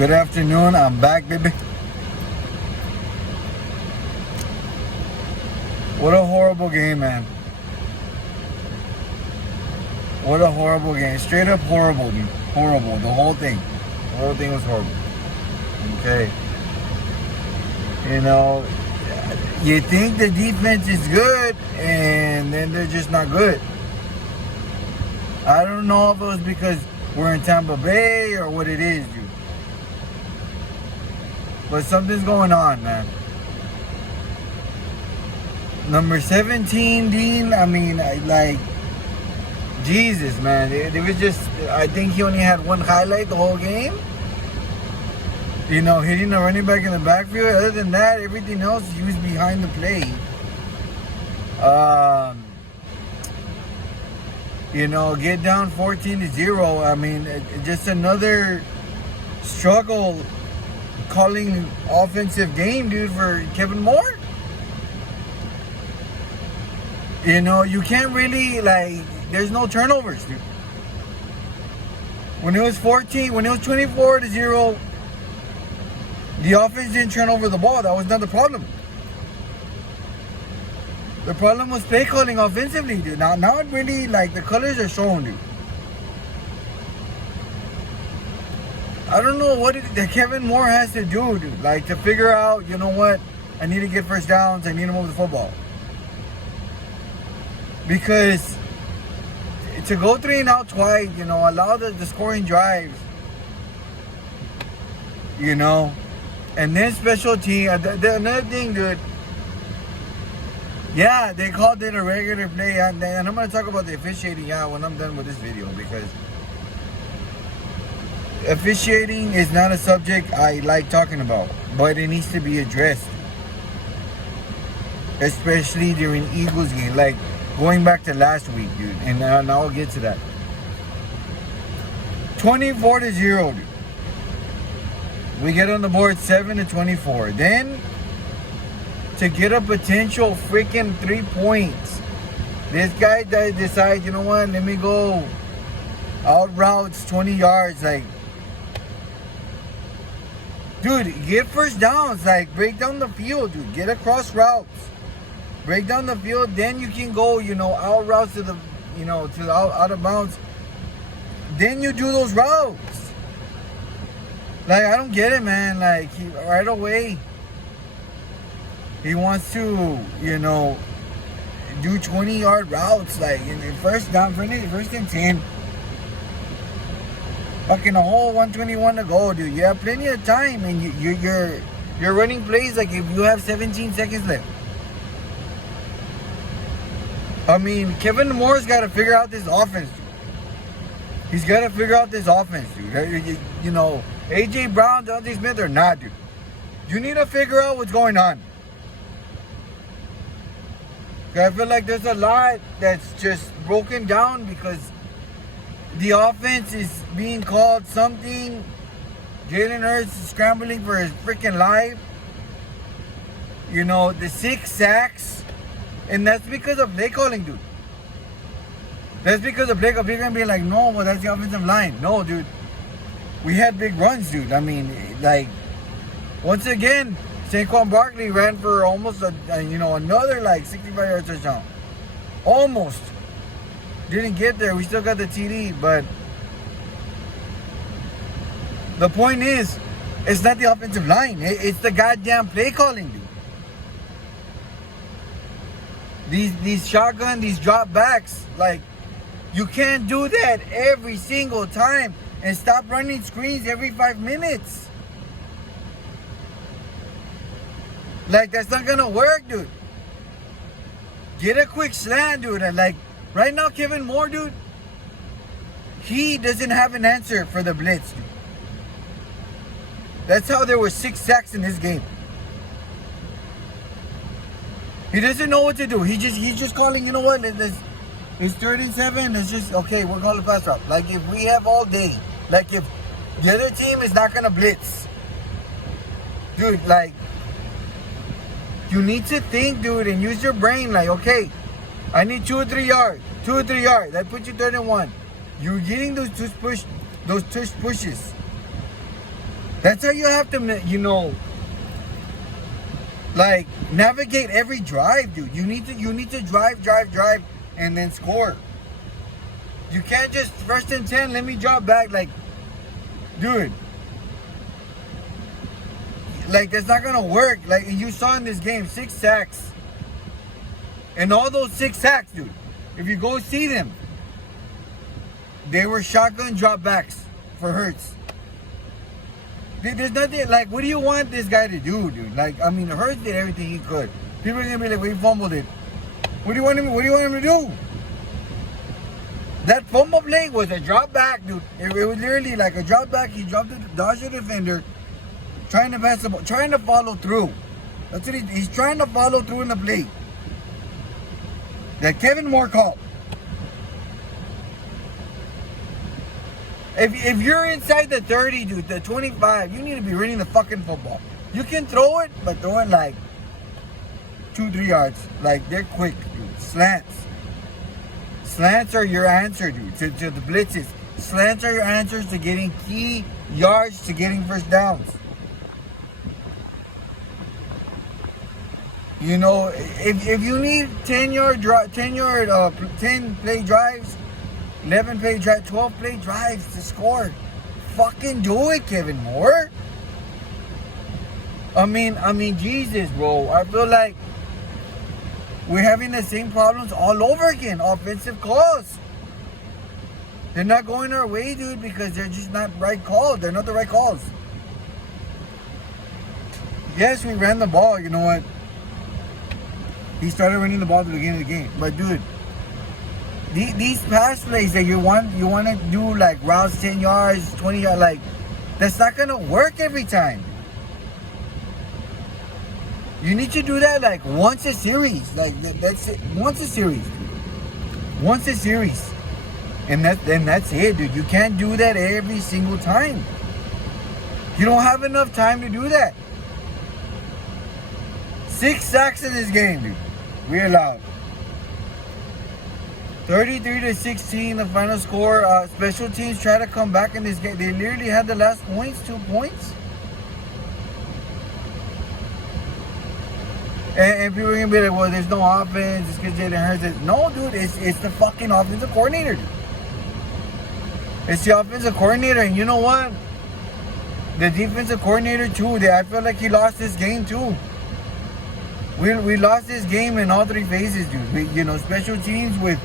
Good afternoon. I'm back, baby. What a horrible game, man. What a horrible game. Straight up horrible, dude. Horrible. The whole thing. The whole thing was horrible. Okay. You know, you think the defense is good, and then they're just not good. I don't know if it was because we're in Tampa Bay or what it is, dude. But something's going on, man. Number 17, Dean, I mean, like, Jesus, man. It was just, I think he only had one highlight the whole game. You know, hitting a running back in the backfield. Other than that, everything else, he was behind the play. You know, get down 14-0. I mean, just another struggle calling offensive game, dude, for Kevin Moore. You know, you can't really, like, there's no turnovers, dude. When it was 24-0, the offense didn't turn over the ball. That was not the problem. The problem was play calling offensively, dude. Now it really, like, the colors are shown, dude. I don't know what that Kevin Moore has to do, dude. Like, to figure out, you know what? I need to get first downs. I need to move the football. Because to go 3 and out twice, you know, allow the scoring drives, you know, and then special team. Another thing, dude. Yeah, they called it a regular play, and I'm going to talk about the officiating, when I'm done with this video, because officiating is not a subject I like talking about, but it needs to be addressed, especially during Eagles game, like going back to last week, dude, and I'll get to that. 24-0, dude. We get on the board 7-24. Then, to get a potential freaking 3 points, this guy decides, you know what, let me go out routes 20 yards. Like, dude, get first downs. Like, break down the field, dude. Get across routes. Break down the field. Then you can go, you know, out routes to the, you know, to the out of bounds. Then you do those routes. Like, I don't get it, man. Like, right away, he wants to, you know, do 20-yard routes. Like, in first down, first and 10. Fucking a whole 121 to go, dude. You have plenty of time, and you're running plays like if you have 17 seconds left. I mean, Kevin Moore's got to figure out this offense, dude. He's got to figure out this offense, dude. You know, A.J. Brown, Dante Smith, or not, dude. You need to figure out what's going on. I feel like there's a lot that's just broken down because the offense is being called something. Jalen Hurts is scrambling for his freaking life. You know, the 6 sacks. And that's because of play calling, dude. That's because of play calling. People are being like, no, well, that's the offensive line. No, dude. We had big runs, dude. I mean, like, once again, Saquon Barkley ran for almost another like 65-yard touchdown. Almost. Didn't get there. We still got the TD, but the point is, it's not the offensive line. It's the goddamn play calling, dude. These shotgun, these drop backs, like, you can't do that every single time and stop running screens every 5 minutes. Like, that's not gonna work, dude. Get a quick slant, dude. And like, right now, Kevin Moore, dude, he doesn't have an answer for the blitz, dude. That's how there were 6 sacks in this game. He doesn't know what to do. He's just calling, you know what, it's 3rd and 7, it's just, okay, we're calling pass route. Like, if we have all day, like, if the other team is not gonna blitz, dude, like, you need to think, dude, and use your brain. Like, okay, I need 2 or 3 yards. 2 or 3 yards. That puts you 3rd and 1. You're getting those tush pushes. That's how you have to, like navigate every drive, dude. You need to drive, and then score. You can't just first and 10, let me drop back, like, dude. Like, that's not gonna work. Like you saw in this game, 6 sacks. And all those 6 sacks, dude, if you go see them, they were shotgun drop backs for Hurts. There's nothing, like, what do you want this guy to do, dude? Like, I mean, Hurts did everything he could. People are gonna be like, well, he fumbled it. What do you want him to do? That fumble play was a drop back, dude. It was literally like a drop back. He dropped it, dodged the defender, trying to pass the ball, trying to follow through. That's what he's trying to follow through in the play. That Kevin Moore called. If you're inside the 30, dude, the 25, you need to be running the fucking football. You can throw it, but throw it like 2-3 yards. Like, they're quick, dude. Slants. Slants are your answer, dude, to the blitzes. Slants are your answers to getting key yards, to getting first downs. You know, if you need 10 play drives, 11 play drive, 12 play drives to score, fucking do it, Kevin Moore. I mean, Jesus, bro. I feel like we're having the same problems all over again. Offensive calls. They're not going our way, dude, because they're just not right calls. They're not the right calls. Yes, we ran the ball. You know what? He started running the ball at the beginning of the game. But, dude, these pass plays that you want to do, like routes 10 yards, 20 yards, like, that's not going to work every time. You need to do that like once a series. Like, that's it. Once a series. Once a series. And that's it, dude. You can't do that every single time. You don't have enough time to do that. 6 sacks in this game, dude. We allowed. 33-16, the final score. Special teams try to come back in this game. They literally had the last points, 2 points. And people are going to be like, well, there's no offense. It's because Jalen Hurts. No, dude, it's the fucking offensive coordinator, dude. It's the offensive coordinator. And you know what? The defensive coordinator, too. I feel like he lost this game, too. We lost this game in all 3 phases, dude. Special teams with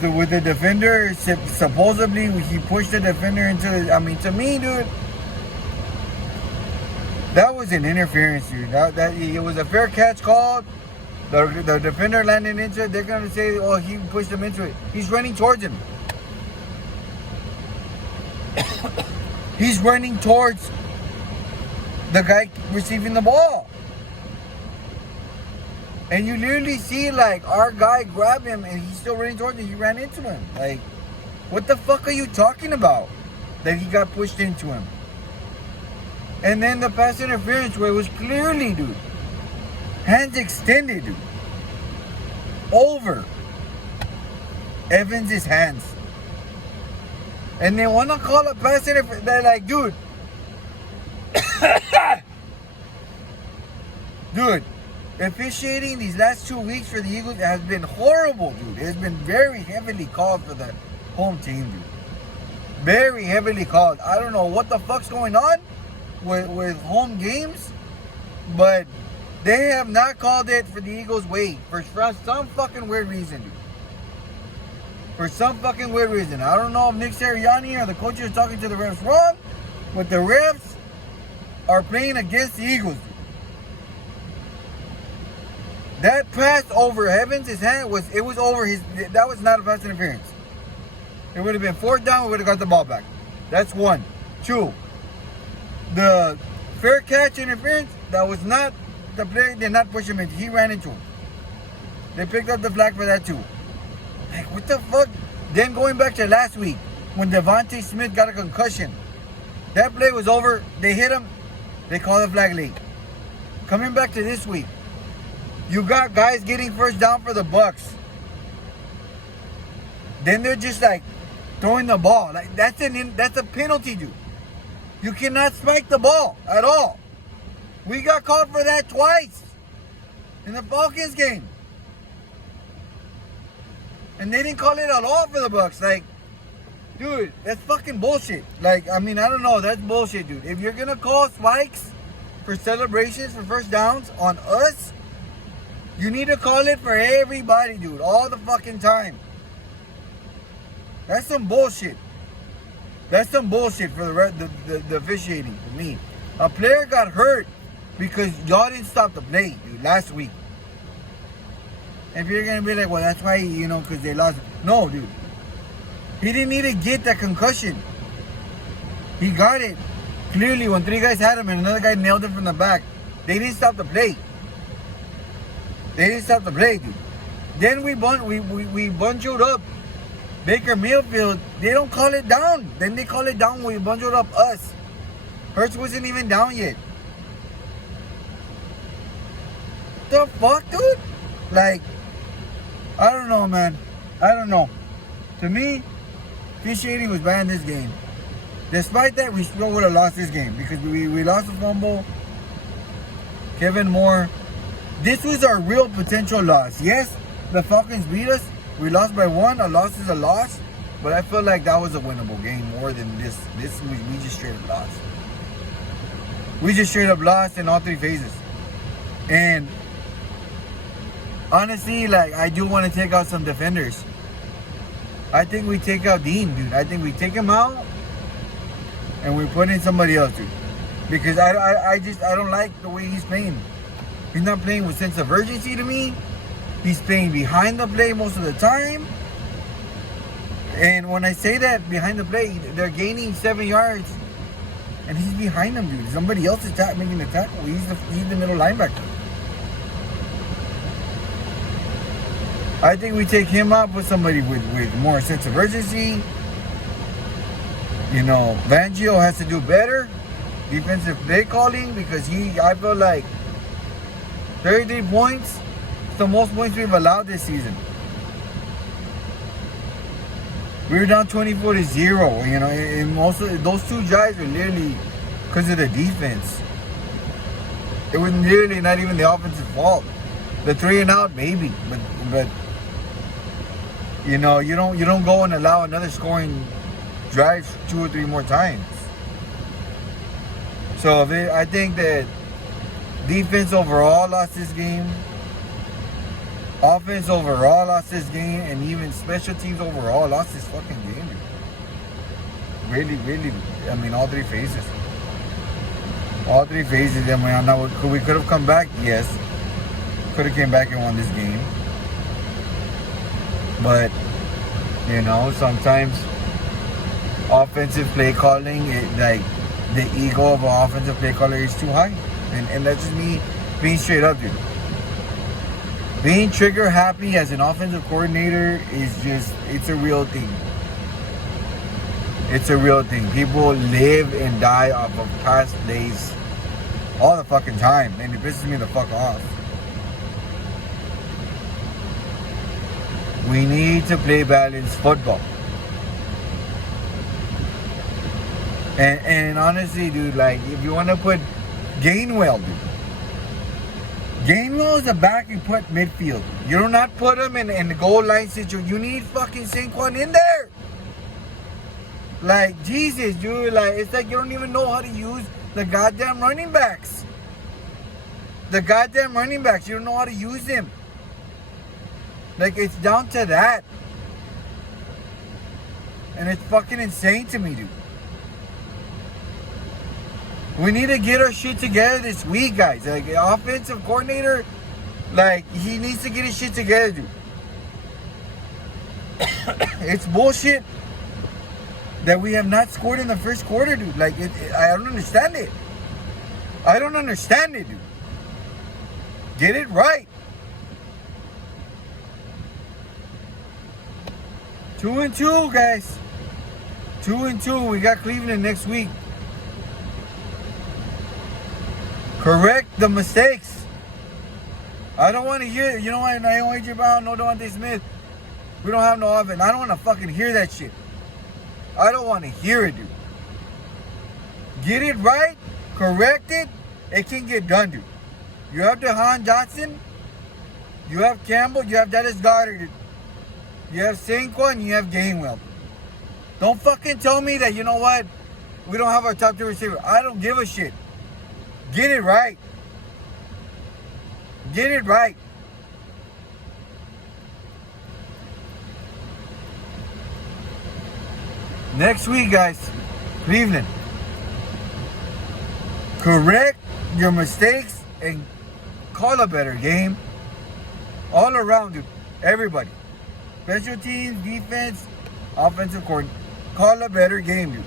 the defender. Supposedly, he pushed the defender into the... I mean, to me, dude, that was an interference, dude. It was a fair catch called. The defender landed into it. They're going to say, oh, he pushed him into it. He's running towards him. He's running towards the guy receiving the ball. And you literally see, like, our guy grab him and he's still running towards him. He ran into him. Like, what the fuck are you talking about? That he got pushed into him. And then the pass interference where it was clearly, dude, hands extended, dude, over Evans' hands. And they want to call a pass interference. They're like, dude, dude, officiating these last 2 weeks for the Eagles has been horrible, dude. It's been very heavily called for the home team, dude. Very heavily called. I don't know what the fuck's going on with home games, but they have not called it for the Eagles' way for some fucking weird reason, dude. For some fucking weird reason. I don't know if Nick Sirianni or the coach is talking to the refs wrong, but the refs are playing against the Eagles, dude. That pass over Evans' hand was over his. That was not a pass interference. It would have been 4th down. We would have got the ball back. That's 1. 2. The fair catch interference, that was not, the player did not push him in. He ran into him. They picked up the flag for that too. Like, what the fuck? Then going back to last week, when Devontae Smith got a concussion, that play was over. They hit him. They called the flag late. Coming back to this week, you got guys getting first down for the Bucs. Then they're just like throwing the ball. Like, that's a penalty, dude. You cannot spike the ball at all. We got called for that twice in the Falcons game. And they didn't call it at all for the Bucs. Like, dude, that's fucking bullshit. Like, I mean, I don't know. That's bullshit, dude. If you're going to call spikes for celebrations for first downs on us, you need to call it for everybody, dude. All the fucking time. That's some bullshit. That's some bullshit for the officiating for me. A player got hurt because y'all didn't stop the play, dude, last week. If you're going to be like, well, that's why, you know, because they lost. No, dude. He didn't need to get that concussion. He got it. Clearly, when 3 guys had him and another guy nailed him from the back, they didn't stop the play. They didn't stop the play, dude. Then we bungled up Baker Mayfield. They don't call it down. Then they call it down when we bungled up us. Hurts wasn't even down yet. The fuck, dude? Like, I don't know, man. I don't know. To me, officiating was bad in this game. Despite that, we still would have lost this game because we lost a fumble. Kevin Moore. This was our real potential loss. Yes, the Falcons beat us. We lost by 1. A loss is a loss. But I feel like that was a winnable game more than this. We just straight up lost. We just straight up lost in all 3 phases. And honestly, like, I do want to take out some defenders. I think we take out Dean, dude. I think we take him out and we put in somebody else, dude. Because I don't like the way he's playing. He's not playing with sense of urgency to me. He's playing behind the play most of the time. And when I say that, behind the play, they're gaining 7 yards. And he's behind them, dude. Somebody else is making the tackle. He's the middle linebacker. I think we take him up with somebody with more sense of urgency. You know, Fangio has to do better. Defensive play calling, because I feel like 33 points is the most points we've allowed this season. We were down 24-0. You know, and most of those 2 drives were literally because of the defense. It was literally not even the offensive fault. The 3 and out, maybe, but you know, you don't go and allow another scoring drive 2 or 3 more times. So I think that defense overall lost this game. Offense overall lost this game, and even special teams overall lost this fucking game. Really, really. I mean, all 3 phases. All 3 phases. I mean, we could have come back. Yes, could have came back and won this game. But, you know, sometimes offensive play calling, like the ego of an offensive play caller is too high. And that's just me being straight up, dude. Being trigger happy as an offensive coordinator is just, it's a real thing. It's a real thing. People live and die off of past plays all the fucking time. And it pisses me the fuck off. We need to play balanced football. And honestly, dude, like, if you want to put Gainwell, dude. Gainwell is a back you put midfield. You do not put him in the goal line situation. You need fucking Saquon in there. Like, Jesus, dude. Like, it's like you don't even know how to use the goddamn running backs. The goddamn running backs. You don't know how to use them. Like, it's down to that. And it's fucking insane to me, dude. We need to get our shit together this week, guys. Like, the offensive coordinator, like, he needs to get his shit together, dude. It's bullshit that we have not scored in the first quarter, dude. Like, I don't understand it. I don't understand it, dude. Get it right. 2-2, guys. 2-2. We got Cleveland next week. Correct the mistakes. I don't want to hear it. You know what? No A.J. Brown, no Devontae Smith. We don't have no offense. I don't want to fucking hear that shit. I don't want to hear it, dude. Get it right, correct it, it can get done, dude. You have DeHaan Johnson, you have Campbell, you have Dennis Goddard, you have Saquon, you have Gainwell. Don't fucking tell me that, you know what, we don't have our top 2 receiver. I don't give a shit. Get it right. Get it right. Next week, guys, Cleveland. Correct your mistakes and call a better game. All around, dude. Everybody. Special teams, defense, offensive coordinator. Call a better game, dude.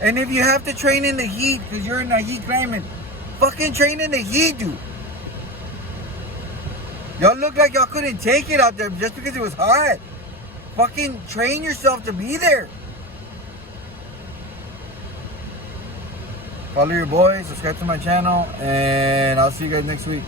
And if you have to train in the heat because you're in the heat climate, fucking train in the heat, dude. Y'all look like y'all couldn't take it out there just because it was hot. Fucking train yourself to be there. Follow your boy, subscribe to my channel, and I'll see you guys next week.